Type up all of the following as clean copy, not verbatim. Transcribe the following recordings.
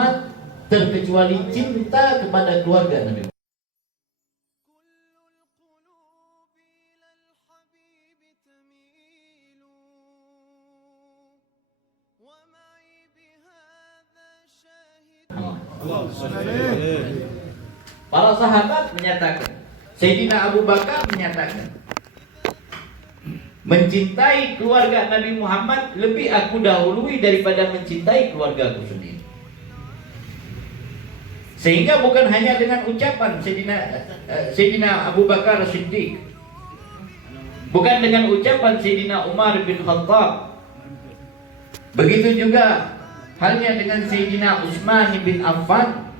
Muhammad terkecuali cinta kepada keluarga Nabi Muhammad. Para sahabat menyatakan, Sayyidina Abu Bakar menyatakan, mencintai keluarga Nabi Muhammad lebih aku dahului daripada mencintai keluarga aku sendiri. Sehingga bukan hanya dengan ucapan Sayyidina Abu Bakar Siddiq, bukan dengan ucapan Sayyidina Umar bin Khattab, begitu juga halnya dengan Sayyidina Utsman bin Affan.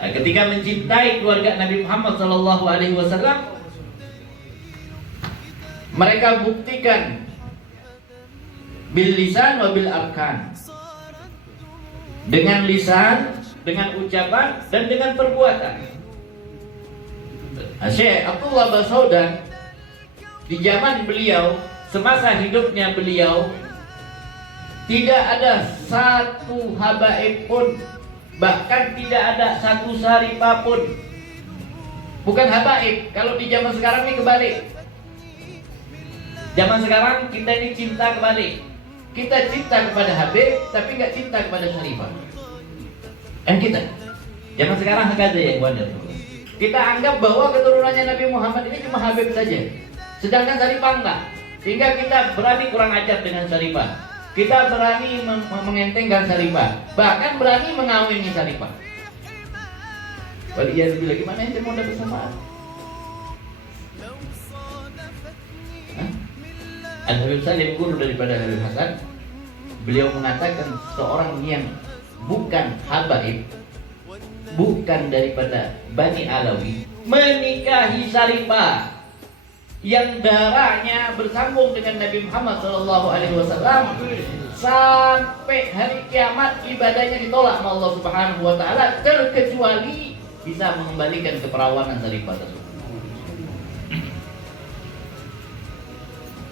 Ketika mencintai keluarga Nabi Muhammad SAW, mereka buktikan bil lisan wa bil arkan, dengan lisan, dengan ucapan, dan dengan perbuatan. Syekh Abdullah Basaudan di zaman beliau, semasa hidupnya beliau, tidak ada satu habaib pun, bahkan tidak ada satu saripah pun. Bukan habaib. Kalau di zaman sekarang ini kebalik. Zaman sekarang kita ini cinta kebalik. Kita cinta kepada habib, tapi nggak cinta kepada saripah. Kita zaman sekarang hak aja ya wajar. Kita anggap bahwa keturunannya Nabi Muhammad ini cuma habib saja, sedangkan saripah enggak. Sehingga kita berani kurang ajar dengan saripah. Kita berani mengentengkan saripah, bahkan berani mengawini saripah. Waliyahzubillah, gimana ente mau dapat sama? Al-Habib Salim, guru daripada Habib Hasan, beliau mengatakan seorang yang bukan habaib, bukan daripada Bani Alawi, menikahi saripah yang darahnya bersambung dengan Nabi Muhammad SAW, sampai hari kiamat ibadahnya ditolak sama Allah Subhanahu wa taala, terkecuali bisa mengembalikan keperawanan saripah tersebut.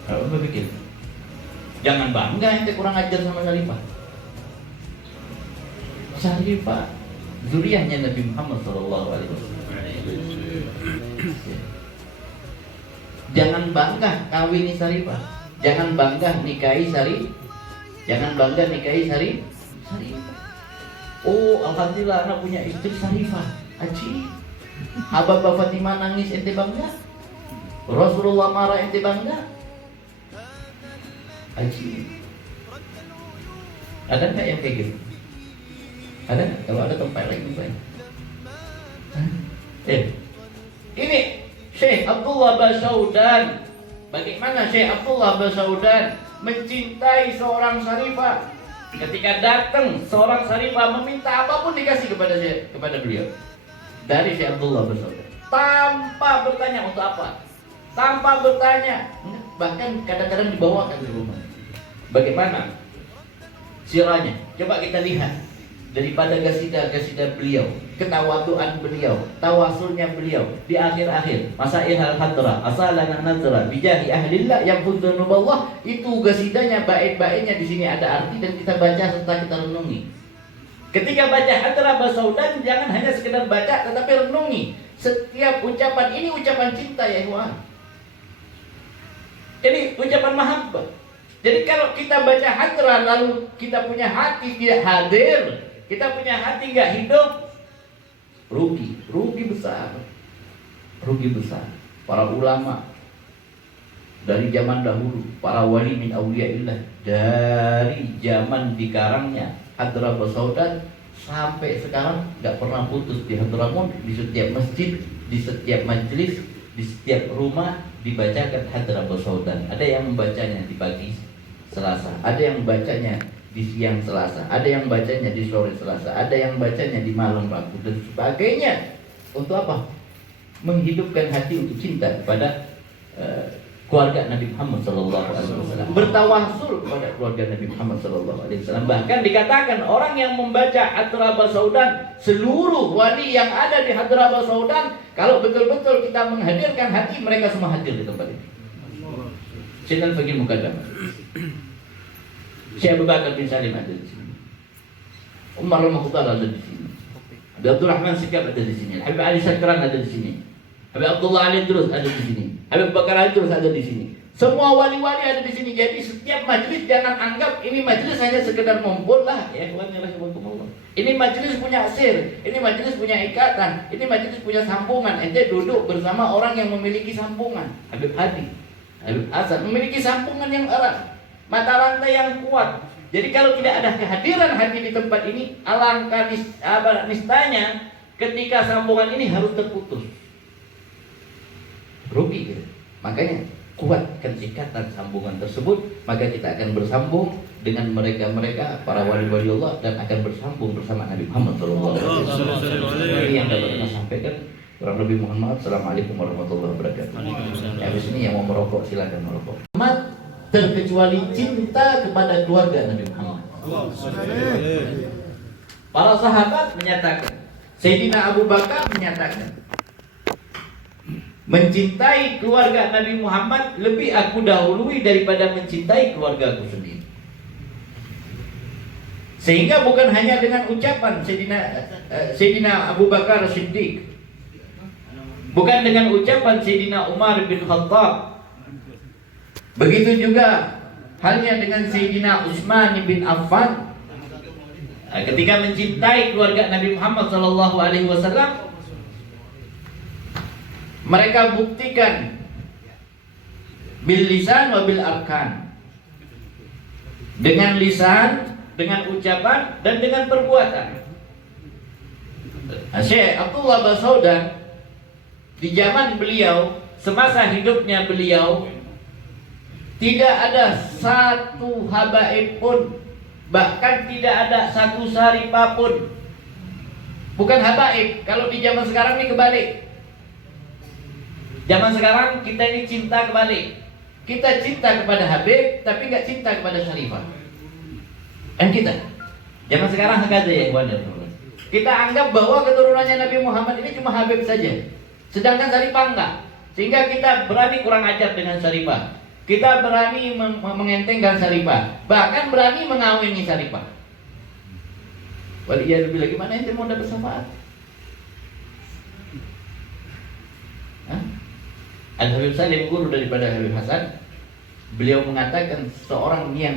Kalau berpikir, jangan bangga ente kurang ajar sama saripah. Saripah zuriyahnya Nabi Muhammad SAW. Jangan bangga kawini saripah, jangan bangga nikahi saripah, jangan bangga nikahi saripah. Oh, alhamdulillah anak punya istri saripah. Aji, Habibah Fatimah nangis ente bangga? Rasulullah marah ente bangga? Aji. Ada nggak yang kayak gitu? Ada nggak? Kalau ada tempeleng tempeleng. Ini Syekh Abdullah Basaudan. Bagaimana Syekh Abdullah Basaudan mencintai seorang saripah? Ketika datang seorang saripah meminta apapun dikasih kepada beliau. Dari Syekh Abdullah Basaudan, tanpa bertanya untuk apa, tanpa bertanya, bahkan kadang-kadang dibawakan ke rumah. Bagaimana sirahnya? Coba kita lihat. Daripada gasidah-gasidah beliau, ketawaduan beliau, tawasulnya beliau di akhir-akhir Masail al-Hadra, asalana nazra bijahi ahlillah yang fundunuballah, itu gasidahnya, bait-baitnya di sini ada arti dan kita baca serta kita renungi. Ketika baca Hadra Basaudan, jangan hanya sekedar baca tetapi renungi setiap ucapan. Ini ucapan cinta ya ikhwan. Jadi ucapan mahabbah. Jadi kalau kita baca Hadra lalu kita punya hati tidak hadir, kita punya hati nggak hidup, rugi besar, rugi besar. Para ulama dari zaman dahulu, para wali min auliyaillah, dari zaman dikarangnya Hadra Basaudan sampai sekarang nggak pernah putus di Hadramaut. Di setiap masjid, di setiap majelis, di setiap rumah dibacakan Hadra Basaudan. Ada yang membacanya di pagi Selasa, ada yang membacanya di siang Selasa, ada yang bacanya di sore Selasa, ada yang bacanya di malam Rabu dan sebagainya. Untuk apa? Menghidupkan hati untuk cinta kepada keluarga Nabi Muhammad SAW, bertawasul kepada keluarga Nabi Muhammad SAW. Bahkan dikatakan orang yang membaca Hadra Basaudan, seluruh wali yang ada di Hadra Basaudan, kalau betul-betul kita menghadirkan hati, mereka semua hadir di tempat ini. Syekh Al-Faqih Muqaddam, Syekh Abu Bakar bin Salim ada di sini. Umar al-Mukhtar ada di sini. Habib Abdurrahman Sikap ada di sini. Habib Ali Syakran ada di sini. Habib Abdullah Ali Terus ada di sini. Habib Bakar Ali Terus ada di sini. Semua wali-wali ada di sini. Jadi setiap majelis jangan anggap ini majelis hanya sekedar ngumpul lah. Ya, ini majelis punya asir, ini majelis punya ikatan, ini majelis punya sambungan. Ente duduk bersama orang yang memiliki sambungan. Habib Hadi, Habib Hasan memiliki sambungan yang erat, mata rantai yang kuat. Jadi kalau tidak ada kehadiran hati di tempat ini, alangkah nistanya ketika sambungan ini harus terputus. Rugi gitu. Makanya kuatkan ikatan sambungan tersebut, maka kita akan bersambung dengan mereka-mereka para wali-wali Allah dan akan bersambung bersama Nabi Muhammad SAW. Ini yang dapat saya sampaikan. Kurang lebih mohon maaf. Assalamualaikum warahmatullahi wabarakatuh. Habis ini yang mau merokok silakan merokok. Terkecuali cinta kepada keluarga Nabi Muhammad. Para sahabat menyatakan, Sayyidina Abu Bakar menyatakan, mencintai keluarga Nabi Muhammad lebih aku dahului daripada mencintai keluarga aku sendiri. Sehingga bukan hanya dengan ucapan Sayyidina Abu Bakar Siddiq, bukan dengan ucapan Sayyidina Umar bin Khattab, begitu juga halnya dengan Sayyidina Utsman bin Affan. Ketika mencintai keluarga Nabi Muhammad SAW, mereka buktikan bil lisan wa bil arkan, dengan lisan, dengan ucapan, dan dengan perbuatan. Syekh Abdullah Basaudan di zaman beliau, semasa hidupnya beliau, tidak ada satu habaib pun, bahkan tidak ada satu saripah pun. Bukan habaib, kalau di zaman sekarang ini kebalik. Zaman sekarang kita ini cinta kebalik. Kita cinta kepada Habib, tapi nggak cinta kepada Syarifah. Dan kita, zaman sekarang sengaja ya, kita anggap bahwa keturunannya Nabi Muhammad ini cuma Habib saja, sedangkan Syarifah enggak. Sehingga kita berani kurang ajar dengan Syarifah, kita berani mengentengkan Syarifah, bahkan berani mengawini Syarifah. Waliyadzubillah, gimana ente mau dapat syafaat? Al-Habib Salim, guru daripada Habib Hasan, beliau mengatakan seorang yang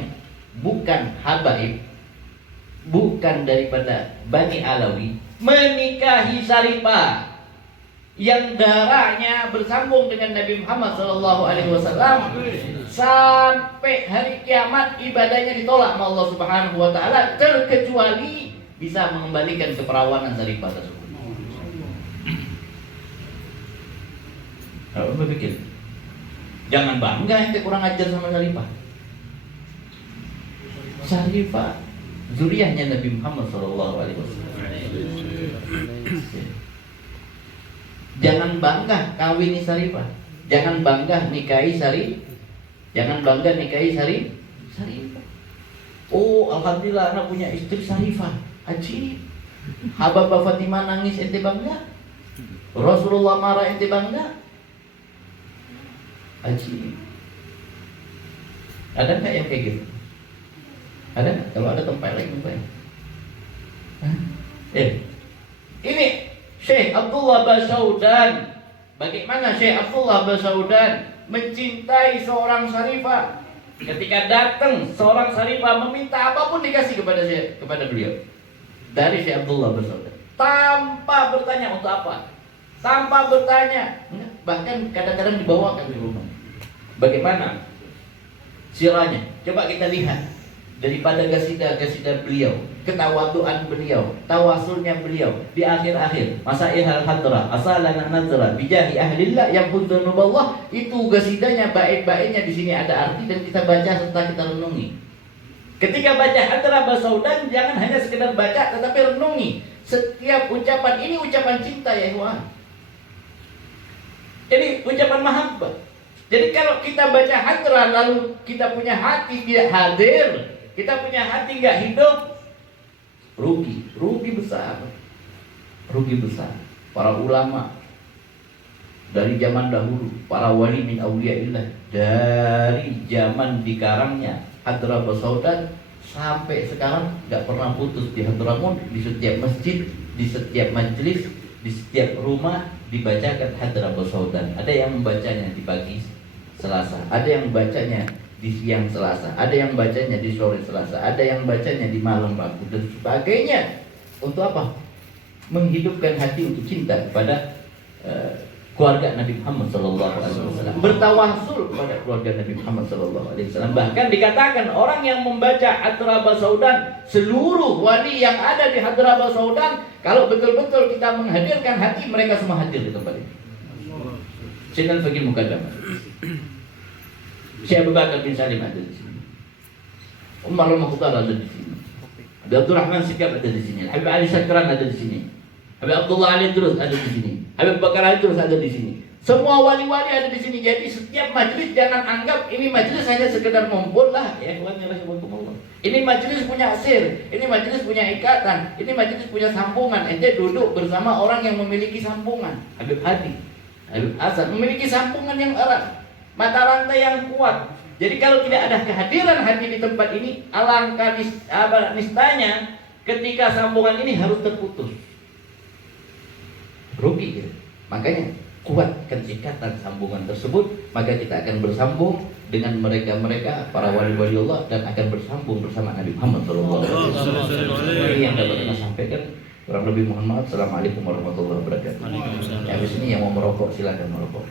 bukan habaib, bukan daripada Bani Alawi, menikahi Syarifah yang darahnya bersambung dengan Nabi Muhammad SAW, sampai hari kiamat ibadahnya ditolak sama Allah Subhanahu wa taala, terkecuali bisa mengembalikan keperawanan Syarifah tersebut. Kalau berpikir, jangan bangga ente kurang ajar sama Syarifah. Syarifah zuriyahnya Nabi Muhammad SAW. Jangan bangga kawini Syarifah, jangan bangga nikahi Syarifah. Oh, alhamdulillah anak punya istri Syarifah. Ajib. Habibah Fatimah nangis ente bangga? Rasulullah marah ente bangga? Ajib. Ada nggak yang kayak gitu? Ada nggak? Kalau ada tempeleng. Ini Syekh Abdullah Basaudan. Bagaimana Syekh Abdullah Basaudan mencintai seorang Syarifah? Ketika datang seorang Syarifah meminta apapun dikasih kepada beliau. Dari Syekh Abdullah Basaudan, tanpa bertanya untuk apa, tanpa bertanya, bahkan kadang-kadang dibawakan di rumah. Bagaimana sirahnya? Coba kita lihat daripada gasidah-gasidah beliau, ketawaduan beliau, tawasulnya beliau di akhir-akhir Masail al-Hadrah, asalana nazra bijahi ahlillah yang hudzunuballah. Itu gasidahnya, bait-baitnya di sini ada arti dan kita baca serta kita renungi. Ketika baca Hadrah Basaudan, jangan hanya sekedar baca tetapi renungi setiap ucapan. Ini ucapan cinta ya ikhwan. Jadi ucapan mahabbah. Jadi kalau kita baca Hadrah lalu kita punya hati tidak hadir, kita punya hati nggak hidup, rugi besar. Para ulama dari zaman dahulu, para wali min auliyaillah, dari zaman dikarangnya Hadrah Basaudan sampai sekarang nggak pernah putus di Hadramaut, di setiap masjid, di setiap majelis, di setiap rumah dibacakan Hadramaut Saudan. Ada yang membacanya di pagi Selasa, ada yang membacanya di siang Selasa, ada yang bacanya di sore Selasa, ada yang bacanya di malam Rabu dan sebagainya. Untuk apa? Menghidupkan hati untuk cinta kepada keluarga Nabi Muhammad SAW, bertawassul kepada keluarga Nabi Muhammad SAW. Bahkan dikatakan orang yang membaca Hadramaut Saudan, seluruh wali yang ada di Hadramaut Saudan, kalau betul-betul kita menghadirkan hati, mereka semua hadir di tempat ini. Sayyidina Al-Faqih Muqaddam, Syekh Abu Bakar bin Salim ada di sini, Umar Al-Mukhtar ada di sini, Abdul Rahman Sikap ada di sini, Habib Ali Syakran ada di sini, Habib Abdullah Ali terus ada di sini, Habib Bakar Ali terus ada di sini. Semua wali-wali ada di sini. Jadi setiap majelis jangan anggap ini majelis hanya sekedar ngumpul lah ya. Ini majelis punya asir, ini majelis punya ikatan, ini majelis punya sambungan. Ente duduk bersama orang yang memiliki sambungan. Habib Hadi, Habib Hasan memiliki sambungan yang erat, mata rantai yang kuat. Jadi kalau tidak ada kehadiran hati di tempat ini, alangkah nistanya ketika sambungan ini harus terputus, rugi gitu. Makanya kuatkan ikatan sambungan tersebut, maka kita akan bersambung dengan mereka-mereka para wali-wali Allah dan akan bersambung bersama Nabi Muhammad SAW. Ini yang dapat kita sampaikan. Kurang lebih mohon maaf. Assalamualaikum warahmatullahi wabarakatuh. Habis ini yang mau merokok silakan merokok.